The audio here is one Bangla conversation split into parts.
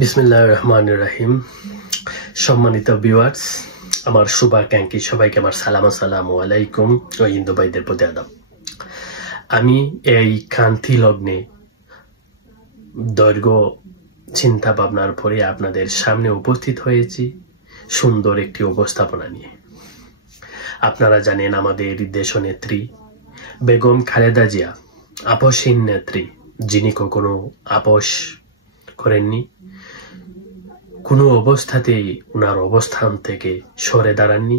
বিসমিল্লাহির রহমানির রহিম। সম্মানিত ভিউয়ার্স, আমার শুভাকাঙ্ক্ষী সবাইকে আমার আসসালামু আলাইকুম ও হিন্দু ভাইদের প্রতি আদাব। আমি এই কান্তি লগ্নে দৈর্ঘ্য চিন্তা ভাবনার পরে আপনাদের সামনে উপস্থিত হয়েছি সুন্দর একটি উপস্থাপনা নিয়ে। আপনারা জানেন আমাদের দেশনেত্রী বেগম খালেদা জিয়া আপসহীন নেত্রী, যিনি কখনো আপোষ করেননি, কোনো অবস্থাতেই উনার অবস্থান থেকে সরে দাঁড়াননি,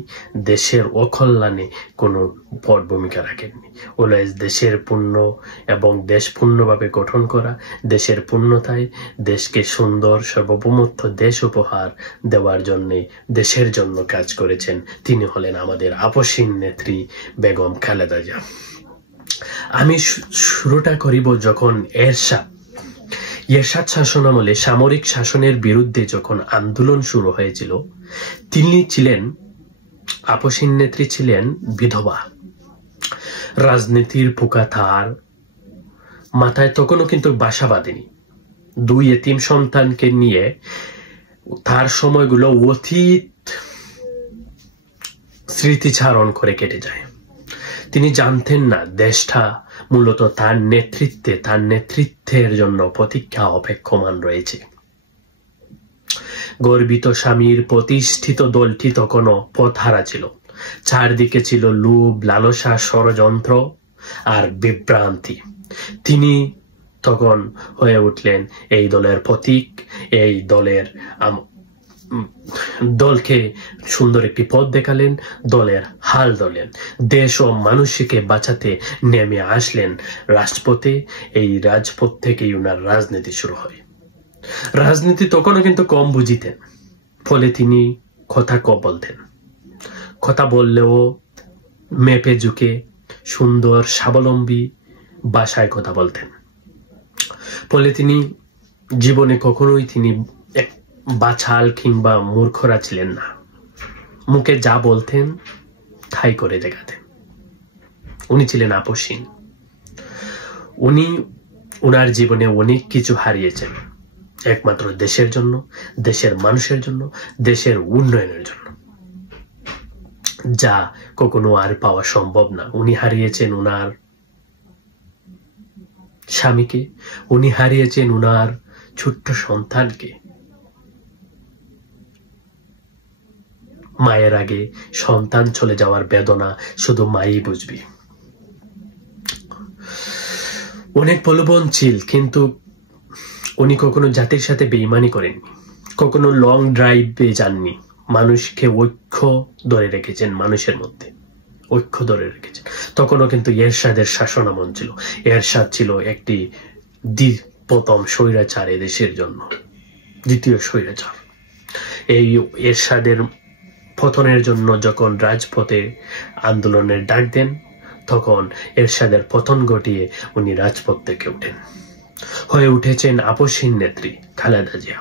দেশের অকল্যাণে কোনো বড় ভূমিকা রাখেননি। অলওয়েজ দেশের পূর্ণ এবং দেশ পূর্ণভাবে গঠন করা, দেশের পূর্ণতায় দেশকে সুন্দর সার্বভৌমত্ব দেশ উপহার দেওয়ার জন্য দেশের জন্য কাজ করেছেন। তিনি হলেন আমাদের আপসহীন নেত্রী বেগম খালেদা জিয়া। আমি শুরুটা করিব যখন এরশাদ শাসনামলে সামরিক শাসনের বিরুদ্ধে যখন আন্দোলন শুরু হয়েছিল, তিনি ছিলেন আপসহীন নেত্রী, ছিলেন বিধবা। রাজনীতির পোকা তার মাথায় তখনও কিন্তু বাসা বাঁধেনি। দুই এতিম সন্তানকে নিয়ে তার সময়গুলো অতীত স্মৃতিচারণ করে কেটে যায়। তিনি জানতেন না দেশটা মূলত তার নেতৃত্বের জন্য প্রতীক্ষা অপেক্ষমান রয়েছে। গর্বিত স্বামীর প্রতিষ্ঠিত দলটি তখনও পথহারা ছিল। চারদিকে ছিল লোভ, লালসা, ষড়যন্ত্র আর বিভ্রান্তি। তিনি তখন হয়ে উঠলেন এই দলের প্রতীক, এই দলকে সুন্দর একটি পথ দেখালেন, দলের হাল ধরলেন, দেশ ও মানুষকে বাঁচাতে নেমে আসলেন রাজপথে। এই রাজপথ থেকেই উনার রাজনীতি শুরু হয়। রাজনীতি তখনও কিন্তু কম বুঝিতেন, ফলে তিনি কথা কম বলতেন। কথা বললেও মেপে ঝুঁকে সুন্দর স্বাবলম্বী ভাষায় কথা বলতেন। ফলে তিনি জীবনে কখনোই তিনি বাছাল কিংবা মূর্খরা ছিলেন না। মুখে যা বলতেন তাই করে দেখাতেন। উনি ছিলেন আপসহীন। উনি উনার জীবনে অনেক কিছু হারিয়েছেন একমাত্র দেশের জন্য, দেশের মানুষের জন্য, দেশের উন্নয়নের জন্য, যা কখনো আর পাওয়া সম্ভব না। উনি হারিয়েছেন উনার স্বামীকে, উনি হারিয়েছেন উনার ছোট্ট সন্তানকে। মায়ের আগে সন্তান চলে যাওয়ার বেদনা শুধু মাই বুঝবে। অনেক প্রলোভনশীল, কিন্তু উনি কখনো জাতির সাথে বেইমানি করেননি, কখনো লং ড্রাইভে যাননি। মানুষকে ঐক্য ধরে রেখেছেন, মানুষের মধ্যে ঐক্য ধরে রেখেছেন। তখনও কিন্তু এরশাদের শাসনামল ছিল। এরশাদ ছিল একটি প্রথম স্বৈরাচার দেশের জন্য, দ্বিতীয় স্বৈরাচার। এই এরশাদের পতনের জন্য যখন রাজপথে আন্দোলনের ডাক দেন, তখন এরশাদের পতন ঘটিয়ে উনি রাজপথ থেকে উঠেন, হয়ে উঠেছেন আপসহীন নেত্রী খালেদা জিয়া।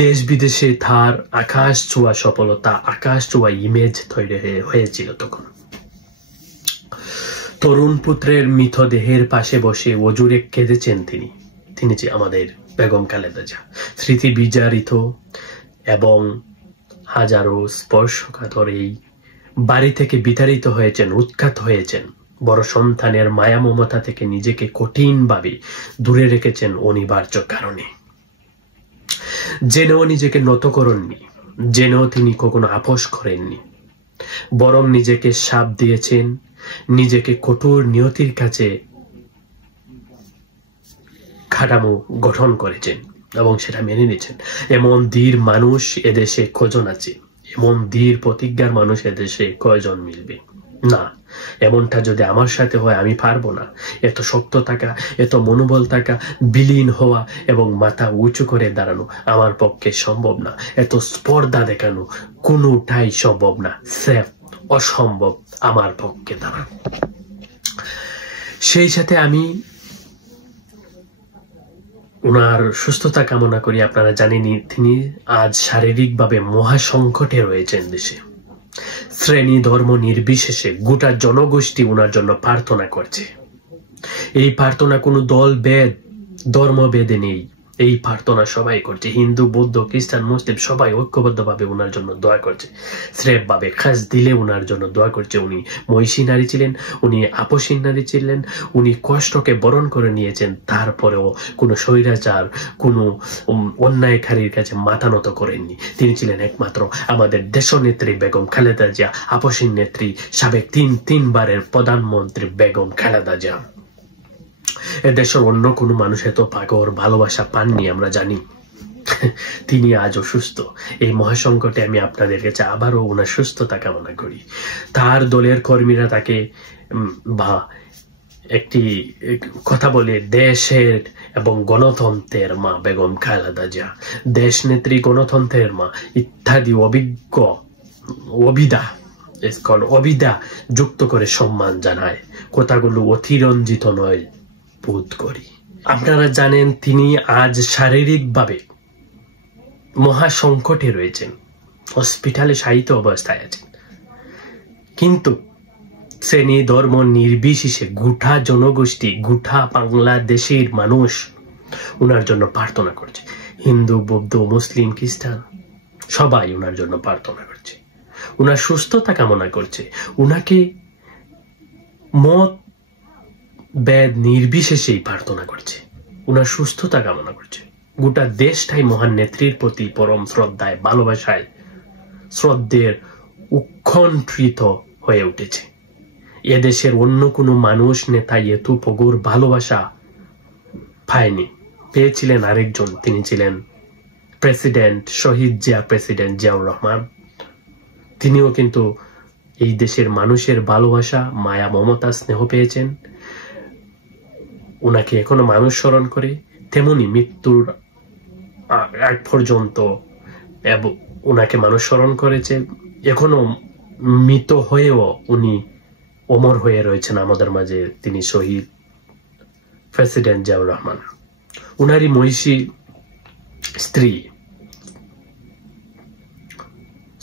দেশ বিদেশে তার আকাশ ছোঁয়া সফলতা, আকাশ ছোঁয়া ইমেজ তৈরি হয়েছিল। তখন তরুণ পুত্রের মৃতদেহের পাশে বসে অজুরে কেঁদেছেন তিনি যে আমাদের বেগম খালেদা জিয়া। স্মৃতি বিজারিত এবং হাজারো স্পর্শকাতর এই বাড়ি থেকে বিতাড়িত হয়েছেন, উৎখাত হয়েছেন। বড় সন্তানের মায়া মমতা থেকে নিজেকে কঠিনভাবে দূরে রেখেছেন অনিবার্য কারণে। জেনেও নিজেকে নত করেননি, জেনেও তিনি কখনো আপোষ করেননি, বরং নিজেকে শাপ দিয়েছেন, নিজেকে কঠোর নিয়তির কাছে খাটামো গঠন করেছেন এবং সেটা মেনে নিয়েছেন। এমন ধীর মানুষ এদেশে কজন আছে? এমন ধীর প্রতিজ্ঞার মানুষ এদেশে কয়জন মিলবে? না, এমনটা যদি আমার সাথে হয় আমি পারবো না। এত শক্ত থাকা, এত মনোবল থাকা, বিলীন হওয়া এবং মাথা উঁচু করে দাঁড়ানো আমার পক্ষে সম্ভব না। এত স্পর্ধা দেখানো কোনোটাই সম্ভব না, সেফ অসম্ভব আমার পক্ষে দাঁড়ানো। সেই সাথে আমি উনার সুস্থতা কামনা করি। আপনারা জানেনই তিনি আজ শারীরিকভাবে মহা সংকটে রয়েছেন। দেশে শ্রেণী ধর্ম নির্বিশেষে গোটা জনগোষ্ঠী উনার জন্য প্রার্থনা করছে। এই প্রার্থনা কোনো দল বেদ ধর্ম বেদে নেই, এই প্রার্থনা সবাই করছে, হিন্দু, বৌদ্ধ, খ্রিস্টান, মুসলিম সবাই ঐক্যবদ্ধভাবে ওনার জন্য দোয়া করছে, শ্রেফ ভাবে খাস দিলে ওনার জন্য দোয়া করছে। উনি মহিষী নারী ছিলেন, উনি আপসীন নারী ছিলেন, উনি কষ্টকে বরণ করে নিয়েছেন, তারপরেও কোনো স্বৈরাচার, কোনো অন্যায়কারীর কাছে মাথা নত করেননি। তিনি ছিলেন একমাত্র আমাদের দেশনেত্রী বেগম খালেদা জিয়া, আপসীন নেত্রী, সাবেক তিনবারের প্রধানমন্ত্রী বেগম খালেদা জিয়া। এদেশের অন্য কোনো মানুষ এত পাগর ভালোবাসা পাননি, আমরা জানি। তিনি আজ অসুস্থ। এই মহাসংকটে আমি আপনাদের কাছে আবারও ওনার সুস্থতা কামনা করি। তার দলের কর্মীরা তাকে একটি কথা বলে দেশের এবং গণতন্ত্রের মা বেগম খালেদা জিয়া, দেশ নেত্রী, গণতন্ত্রের মা ইত্যাদি অবিদা যুক্ত করে সম্মান জানায়। কথাগুলো অতিরঞ্জিত নয় বোধ করি। আপনারা জানেন তিনি আজ শারীরিকভাবে মহা সংকটে রয়েছেন, হসপিটালে শায়িত অবস্থায় আছেন, কিন্তু শ্রেণী ধর্ম নির্বিশেষে গোটা জনগোষ্ঠী, গোটা বাংলাদেশের মানুষ উনার জন্য প্রার্থনা করছে। হিন্দু, বৌদ্ধ, মুসলিম, খ্রিস্টান সবাই উনার জন্য প্রার্থনা করছে, উনার সুস্থতা কামনা করছে, উনাকে মত বেদ নির্বিশেষেই প্রার্থনা করছে, উনার সুস্থতা কামনা করছে। গোটা দেশটাই মহান নেত্রীর প্রতি পরম শ্রদ্ধায়, ভালোবাসায়, শ্রদ্ধের উৎকণ্ঠিত হয়ে উঠেছে। এদেশের অন্য কোনো মানুষ, নেতা এত প্রগুর ভালোবাসা পায়নি। পেয়েছিলেন আরেকজন, তিনি ছিলেন প্রেসিডেন্ট, শহীদ জিয়া, প্রেসিডেন্ট জিয়াউর রহমান। তিনিও কিন্তু এই দেশের মানুষের ভালোবাসা, মায়া, মমতা, স্নেহ পেয়েছেন। উনাকে এখনো মানুষ স্মরণ করে, তেমনি মৃত্যুর আগ পর্যন্ত উনাকে মানুষ স্মরণ করেছে। এখনো মৃত হয়েও উনি অমর হয়ে রয়েছেন আমাদের মাঝে। তিনি শহীদ প্রেসিডেন্ট জিয়াউর রহমান। উনারই মহিষী স্ত্রী,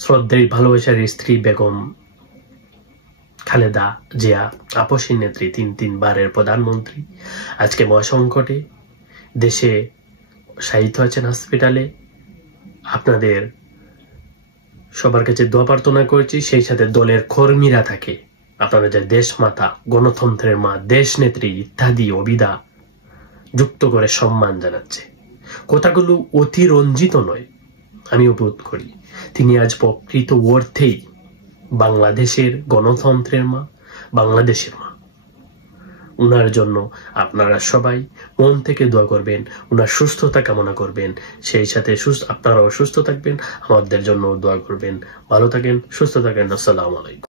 শ্রদ্ধেয় ভালোবাসার স্ত্রী বেগম খালেদা জিয়া, আপসীন নেত্রী, তিনবারের প্রধানমন্ত্রী, আজকে মহাসংকটে দেশে শায়িত আছেন হসপিটালে। আপনাদের সবার কাছে দোয়া প্রার্থনা করছি, সেই সাথে দলের কর্মীরা থাকে আপনাদের দেশ মাতা, গণতন্ত্রের মা, দেশ নেত্রী ইত্যাদি অবিদা যুক্ত করে সম্মান জানাচ্ছে। কথাগুলো অতিরঞ্জিত নয়, আমিও বোধ করি তিনি আজ প্রকৃত অর্থেই বাংলাদেশের গণতন্ত্রের মা, বাংলাদেশের মা। উনার জন্য আপনারা সবাই মন থেকে দোয়া করবেন, উনার সুস্থতা কামনা করবেন, সেই সাথে আপনারাও সুস্থ থাকবেন, আমাদের জন্য দোয়া করবেন। ভালো থাকেন, সুস্থ থাকেন। আসসালামু আলাইকুম।